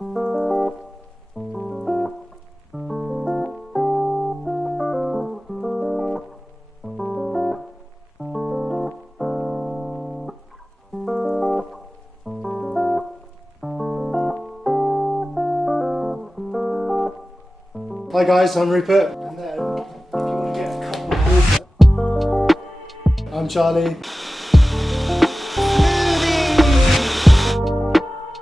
Hi guys, I'm Rupert. And then, if you want to get a cup of water, I'm Charlie.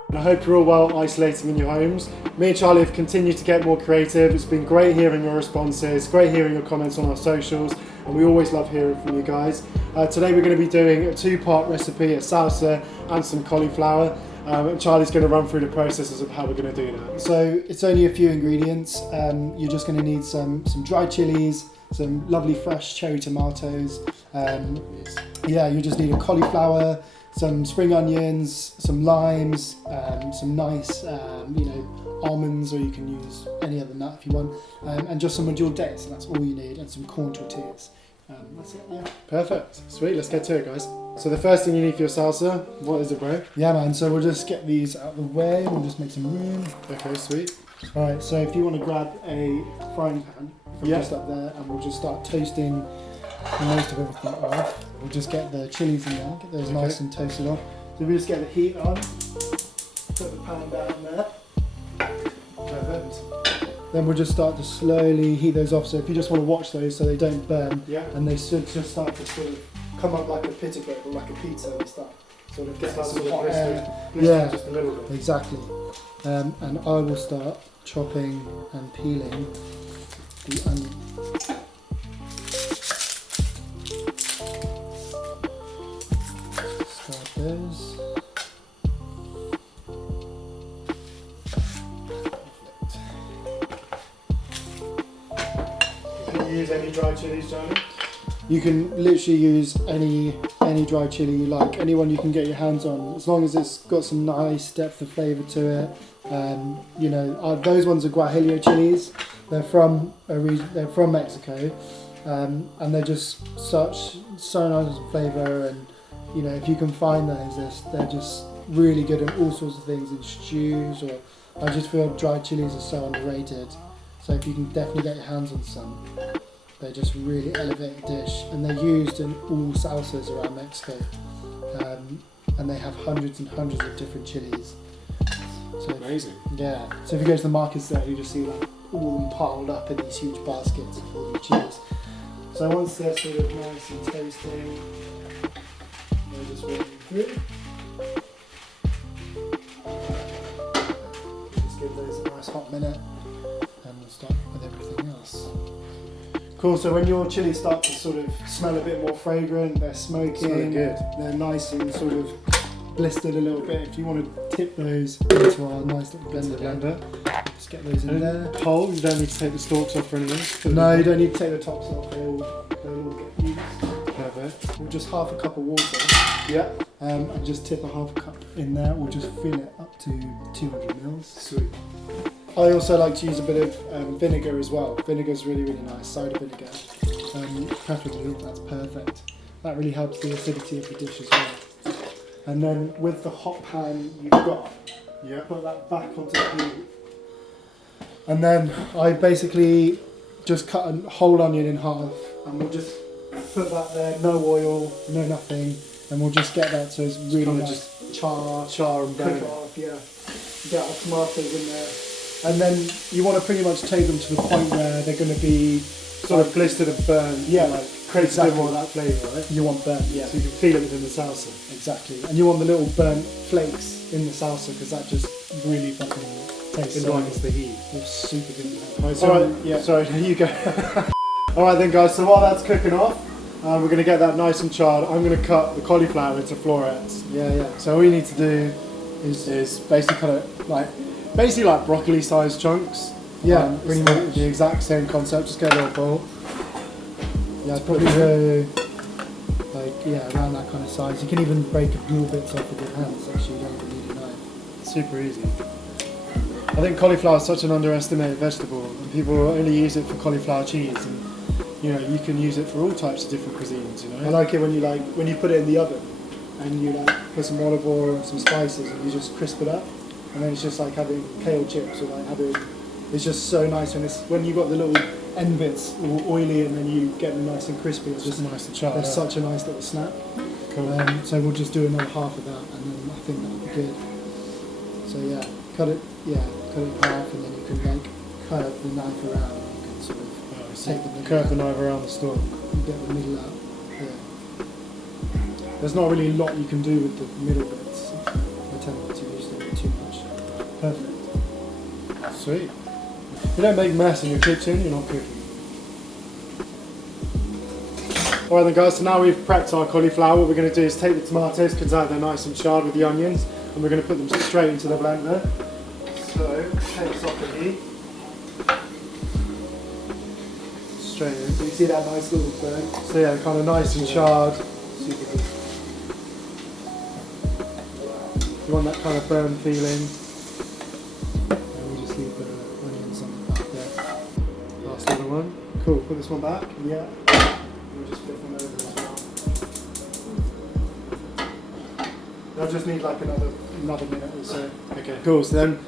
And I hope you're all well isolating in your homes. Me and Charlie have continued to get more creative. It's been great hearing your responses, great hearing your comments on our socials, and we always love hearing from you guys. Today we're going to be doing a two-part recipe, a salsa and some cauliflower. And Charlie's going to run through the processes of how we're going to do that. So it's only a few ingredients. You're just going to need some dried chilies, some lovely fresh cherry tomatoes. You just need a cauliflower, some spring onions, some limes, some nice almonds, or you can use any other nut if you want, and just some medjool dates, and that's all you need, and some corn tortillas. That's it, yeah. Perfect. Sweet, let's get to it, guys. So the first thing you need for your salsa, what is it, bro? Yeah, man, so we'll just get these out of the way. We'll just make some room. Okay, sweet. Alright, so if you want to grab a frying pan from just up there, and we'll just start toasting most of everything off. We'll just get the chilies in there, get those nice and toasted off. So we just get the heat on, put the pan down there. Perfect. Then we'll just start to slowly heat those off. So if you just want to watch those so they don't burn, and they should just start to sort of come up like a pita bread or like a pizza, they start sort of getting some hot air. Yeah, just a little bit. Exactly. And I will start chopping and peeling the onion. Start those. Use any dried chilies, Charlie? You can literally use any dried chili you like, anyone you can get your hands on, as long as it's got some nice depth of flavour to it. Those ones are Guajillo chilies. They're from Mexico, and they're just so nice in flavour. And if you can find those, they're just really good at all sorts of things, in stews. Or I just feel dried chilies are so underrated. So if you can definitely get your hands on some, they just really elevate a dish, and they're used in all salsas around Mexico, and they have hundreds and hundreds of different chilies. So amazing. Yeah. So if you go to the markets there, you just see like all them piled up in these huge baskets of all the chilies. So once they're sort of nice and toasting, they're just rolling through. Just give those a nice hot minute. And we'll start with everything else. Cool, so when your chilies start to sort of smell a bit more fragrant, they're smoking, good. They're nice and sort of blistered a little bit. If you want to tip those into our nice little blender, just get those in there. Whole, you don't need to take the stalks off or anything? No, you don't need to take the tops off, they'll all get used. Perfect. We'll just half a cup of water. Yeah. And just tip a half a cup in there. We'll just fill it up to 200 mils. Sweet. I also like to use a bit of vinegar as well. Vinegar is really, really nice, cider vinegar. Preferably, that's perfect. That really helps the acidity of the dish as well. And then with the hot pan you've got, put that back onto the heat. And then I basically just cut a whole onion in half, and we'll just put that there, no oil, no nothing, and we'll just get that so it's really nice. Just char and cook it off, Get our tomatoes in there. And then you want to pretty much take them to the point where they're going to be sort of blistered and burned. Creates a bit more of that flavour, right? You want burnt, So you can feel it within the salsa. Exactly. And you want the little burnt flakes in the salsa, because that just really fucking tastes so good. The heat. It's super good. Alright, sorry, there you go. Alright then guys, so while that's cooking off, we're going to get that nice and charred. I'm going to cut the cauliflower into florets. So all you need to do is basically cut it like broccoli sized chunks. Pretty much. The exact same concept, just get a little bowl. I'd probably go around that kind of size. You can even break a few bits off with your hands, actually, you don't even need a knife. Super easy. I think cauliflower is such an underestimated vegetable, and people only use it for cauliflower cheese, and you can use it for all types of different cuisines. I like it when you put it in the oven and you put some olive oil and some spices and you just crisp it up. and then it's just like having kale chips or like having. It's just so nice when you got the little end bits all oily and then you get them nice and crispy. It's just nice to char. They're such a nice little snack. Cool. So we'll just do another half of that, and then I think that'll be good. So yeah, cut it in half, and then you can like curve the knife around, and you can sort of take the middle curve the out. knife around the stalk. And get the middle out. Yeah. There's not really a lot you can do with the middle bits. I tend not to use them too much. Perfect. Sweet. If you don't make mess in your kitchen, you're not cooking. Alright then guys, so now we've prepped our cauliflower. What we're going to do is take the tomatoes, because they're nice and charred with the onions, and we're going to put them straight into the blender. So, take this off the heat. Straight in. So you see that nice little burn? So yeah, kind of nice and charred. Super good. You want that kind of burn feeling. And we just leave the onions on the back there. Last little one. Cool, put this one back. Yeah. We'll just flip them over as well. They'll just need like another minute or so. Okay, cool. So then,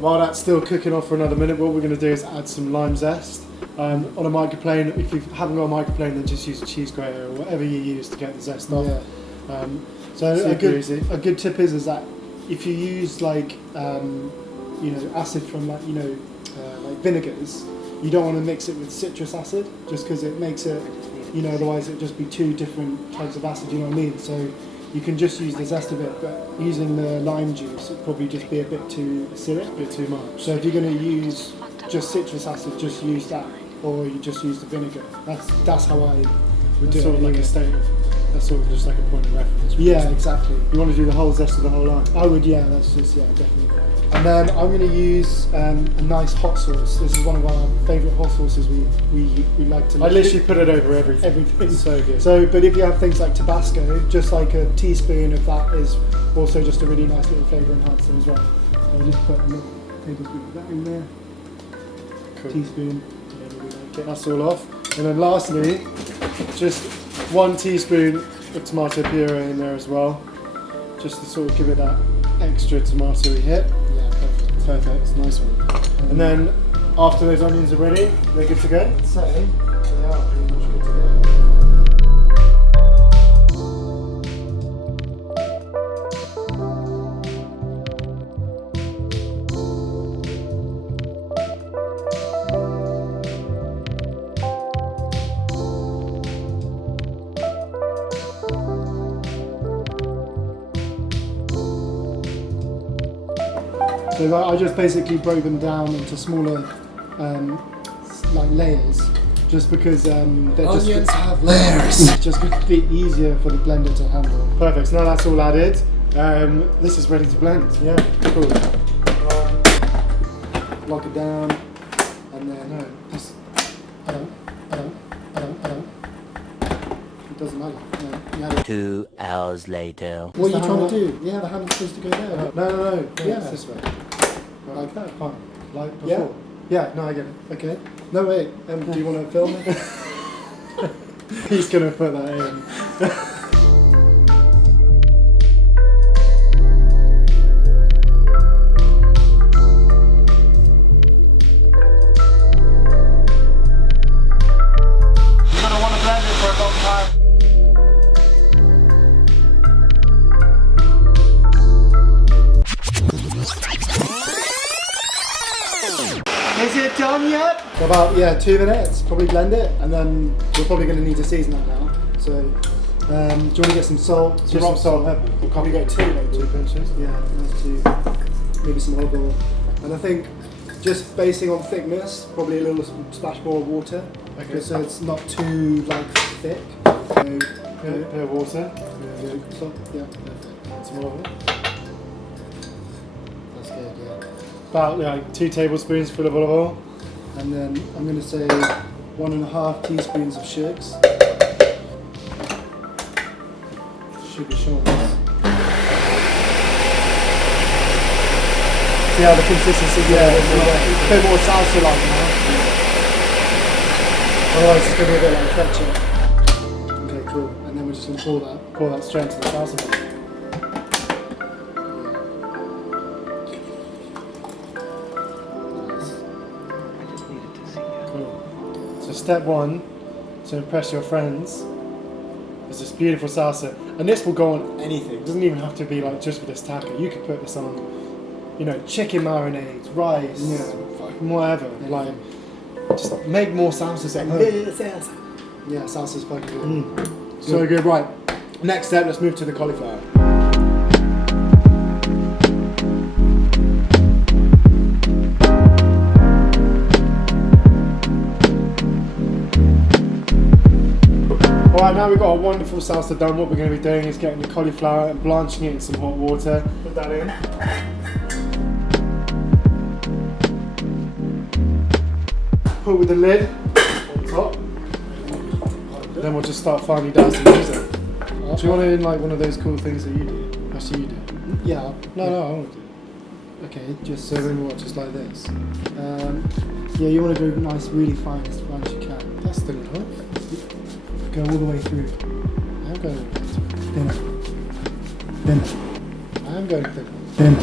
while that's still cooking off for another minute, what we're going to do is add some lime zest. On a microplane, if you haven't got a microplane, then just use a cheese grater or whatever you use to get the zest off. Yeah. So a good tip is that if you use like acid from like like vinegars, you don't want to mix it with citrus acid just because it makes it otherwise it'd just be two different types of acid. You know what I mean? So you can just use the zest of it, but using the lime juice it'd probably just be a bit too acidic, a bit too much. So if you're going to use just citrus acid, just use that, or you just use the vinegar. That's how I would do it. Sort of like a statement. That's sort of just like a point of reference. Yeah, exactly. You want to do the whole zest of the whole lime? I would, yeah, that's just, definitely. And then I'm going to use a nice hot sauce. This is one of our favourite hot sauces we like to I literally put it over everything. Everything. So good. So, but if you have things like Tabasco, just like a teaspoon of that is also just a really nice little flavour enhancer as well. So I'll just put a little tablespoon of that in there. Cool. Teaspoon. Get that all off. And then lastly, just 1 teaspoon of tomato puree in there as well, just to sort of give it that extra tomatoey hit. Yeah, perfect. Perfect, nice one. And then after those onions are ready, they're good to go? So, they are pretty much good to go. So I just basically broke them down into smaller like layers, just because they're Onions have layers. just a bit easier for the blender to handle. Perfect, so now that's all added. This is ready to blend. Yeah, cool. Lock it down, and then just it doesn't matter. No, you add it. 2 hours later. What are you trying to do? Yeah, the handle's supposed to go there. No, Yeah. it's this way. Like that. Fine. Like Yeah. before. Yeah, no, I get it. Okay. No, wait. Do you want to film it? He's gonna put that in. You're gonna want to blend it for a long time. Is it done yet? About 2 minutes. Probably blend it, and then we're probably going to need to season that now. So, do you want to get some salt? Some rock salt, pepper. We'll probably go 2 pinches. Yeah, that's 2. Maybe some olive oil, and I think just basing on thickness, probably a little splash more of water. Okay. So it's not too thick. So, Bit of water. salt. Yeah, perfect. Some olive oil. That's good. Yeah. About 2 tablespoons full of olive oil. And then I'm going to say 1.5 teaspoons of sugar. Sugar shawls. See how the consistency is? Yeah, it's a bit more salsa like now. Otherwise it's going to be a bit like ketchup. Okay, cool. And then we're just going to pour that straight into the salsa bowl. step one, to impress your friends, is this beautiful salsa. And this will go on anything. It doesn't even have to be like just for this taco. You could put this on, you know, chicken marinades, rice, fucking whatever. Like, just make more salsas at home. Salsa. Yeah, salsa's fucking good. So good. Right. Next step, let's move to the cauliflower. Alright, now we've got a wonderful salsa done. What we're going to be doing is getting the cauliflower and blanching it in some hot water. Put that in. Put with the lid on top. Then we'll just start finely dicing the music. Do you want it in like one of those cool things that you do? Actually, you do. Yeah. No, I want to do it. Okay, just So then what, just like this? yeah, you want to go nice, really fine as fine as you can. That's thin enough. Go all the way through. I'm going Thinner. Thinner. I am going thin. Thinner.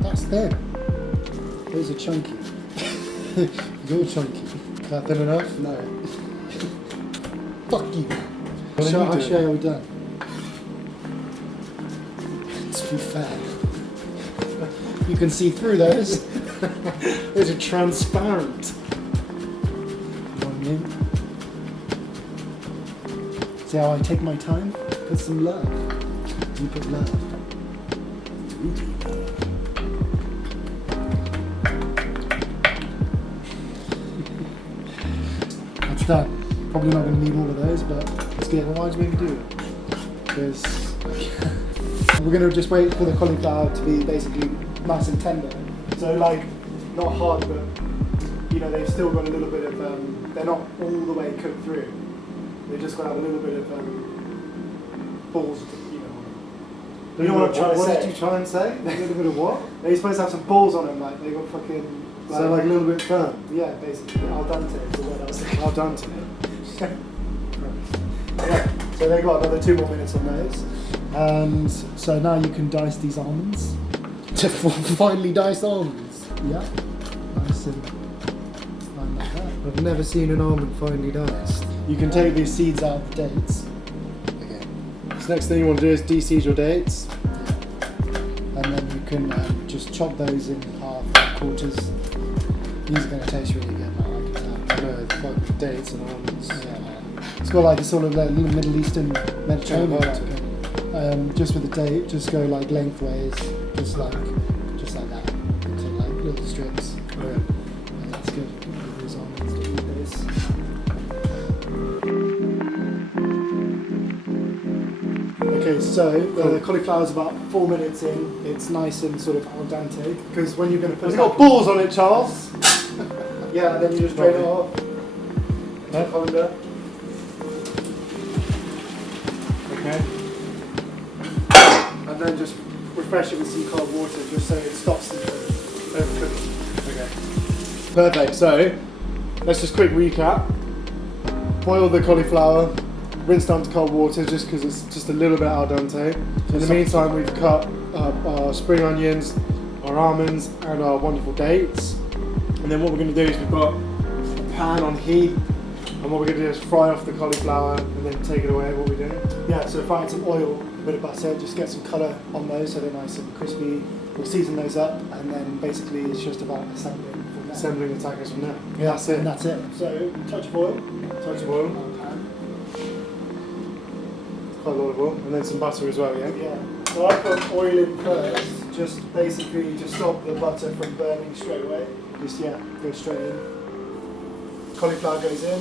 That's thin. Those are chunky. You're chunky. Is that thin enough? No. Fuck you. I'll show you how we're done. To be fair. You can see through those. Those are transparent. You know what I mean? See how I take my time? Put some love. You put love. You do love. That's done. Probably not going to need all of those, but let's get Why do we even do it? because we're going to just wait for the cauliflower to be basically nice and tender. So like, not hard, but you know, they've still got a little bit of, they're not all the way cooked through. They've just got to have a little bit of balls, you know. You know what I'm trying to say? What did you try and say? A little bit of what? They're supposed to have some balls on them, like they got fucking. So like a little bit firm. Yeah, basically. Al dente is the word I was thinking. Al dente. Yeah, so they got another 2 more minutes on those. And so now you can dice these almonds. Finely diced almonds. Yeah, nice and fine like that. I've never seen an almond finely diced. You can take these seeds out of the dates. Okay. So next thing you want to do is de-seed your dates. And then you can just chop those in half, quarters. These are going to taste really good, man, I can tell. I know, fucking dates and almonds. Yeah, man. It's got like a sort of like little Middle Eastern Mediterranean Yeah, background. Just with the date, just go like lengthways, just like that, into like little strips. Yeah. And that's good. Those almonds to eat those. Okay, so the cauliflower's about 4 minutes in. It's nice and sort of al dente. Because when you're going to put It's it got balls on it, Charles. yeah, then you just drain it off. No? Colander. Okay. And then just refresh it with some cold water just so it stops the overcooking. Okay. Perfect. So let's just quick recap. Boil the cauliflower, rinse down to cold water just because it's just a little bit al dente. In the meantime, we've cut our spring onions, our almonds, and our wonderful dates. And then what we're going to do is we've got a pan on heat, and what we're going to do is fry off the cauliflower and then take it away. What we do? Yeah, so fry in some oil, a bit of butter, just get some colour on those so they're nice and crispy. We'll season those up and then basically it's just about assembling from there. Assembling the tacos from there. Yeah, That's it. And that's it. So, touch of oil. Touch of oil. On the pan. Quite a lot of oil, and then some butter as well. Yeah. Yeah. So I put oil in first, just basically to stop the butter from burning straight away. Just, yeah, go straight in. Cauliflower goes in.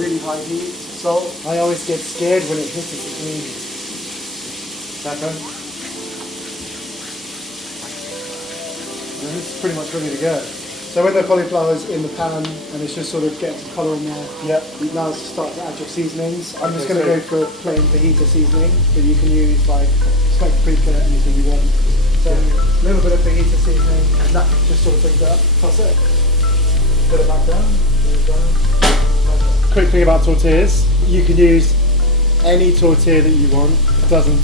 Really high heat. Salt. I always get scared when it hits the green. Pepper. And it's pretty much ready to go. So when the cauliflower's in the pan and it's just sort of getting some colour in there, Yep. now it's start to add your seasonings. I'm just Okay, going to so- go for plain fajita seasoning, but you can use like smoked paprika, anything you want. So a little bit of fajita seasoning, and that just sort of brings it up. That's it. Put it back down. Put it down. Quick thing about tortillas, you can use any tortilla that you want. It doesn't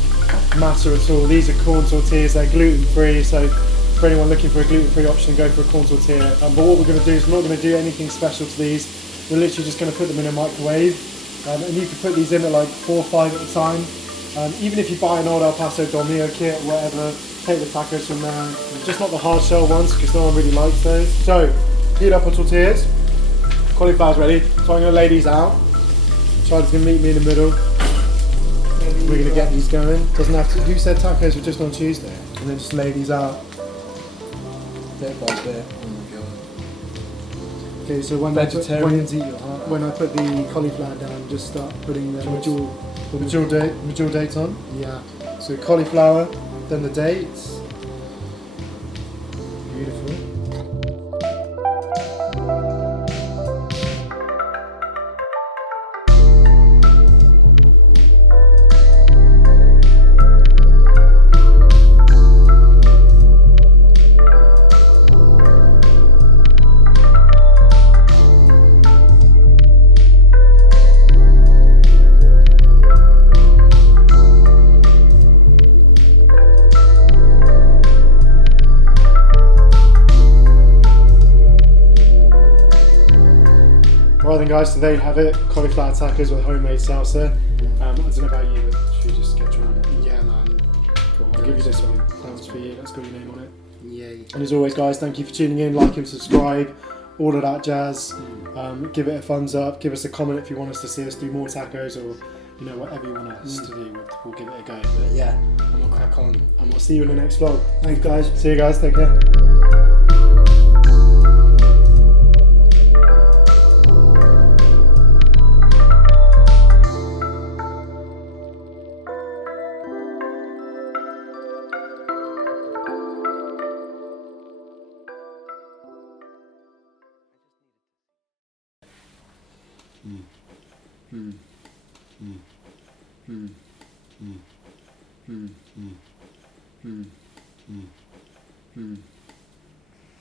matter at all. These are corn tortillas, they're gluten free, so for anyone looking for a gluten-free option, go for a corn tortilla. But what we're going to do is we're not going to do anything special to these. We're literally just going to put them in a microwave. And you can put these in at like 4 or 5 at a time. Even if you buy an old El Paso Dormio kit or whatever, take the tacos from there. Just not the hard shell ones because no one really likes those. So, heat up our tortillas. Cauliflower's ready. So I'm going to lay these out. Charlie's going to meet me in the middle. We're going to get these going. Doesn't have to. Who said tacos were just on Tuesday? And then just lay these out. Bit by bit. Oh my god. Okay, so when Vegetarians eat your heart. when I put the cauliflower down, just start putting the Major dates on. Yeah. So cauliflower, then the dates. Beautiful. Right then guys, so there you have it, cauliflower tacos with homemade salsa. I don't know about you, but should we just get trying it? Yeah, man. Cool, I'll give you this one, that's for you, that's got your name on it. Yay. And as always guys, thank you for tuning in, like and subscribe, all of that jazz. Give it a thumbs up, give us a comment if you want us to see us do more tacos or you know whatever you want us to do, we'll give it a go. But yeah, I'm gonna crack on and we'll see you in the next vlog. Thanks, guys. See you guys, take care.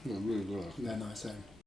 Yeah, really good. They're nice, eh?